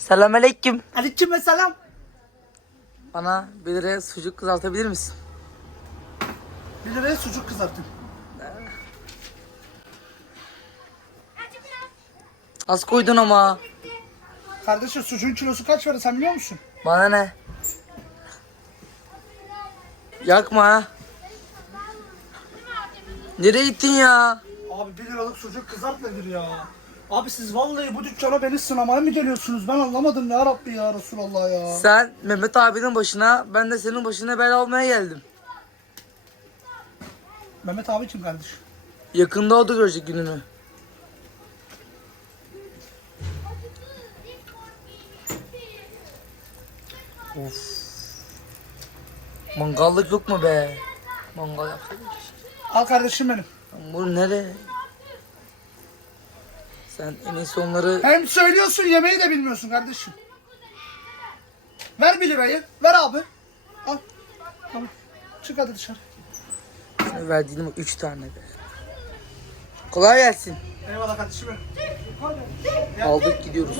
Selamünaleyküm. Aleyküm selam. Bana bir liraya sucuk kızartabilir misin? Bir liraya sucuk kızartın. Az koydun ama. Kardeşim sucuğun kilosu kaç para sen biliyor musun? Bana ne? Yakma ha. Nereye gittin ya? Abi bir liralık sucuk kızart nedir ya? Abi siz vallahi bu dükkana beni sınamaya mı geliyorsunuz? Ben anlamadım ya Rabbi ya Resulallah ya. Sen Mehmet abinin başına, ben de senin başına bela almaya geldim. Mehmet abi kim kardeş? Yakında o da görecek gününü. Of. Mangallık yok mu be? Mangal yapsaydık. Al kardeşim benim. Lan Bu nereye? Sen en iyisi onları Hem söylüyorsun yemeği de bilmiyorsun kardeşim. Ver bir lirayı. Ver abi. Al. Tamam. Çık hadi dışarı. verdiğim o üç tane be. Kolay gelsin. Eyvallah kardeşim. Aldık gidiyoruz.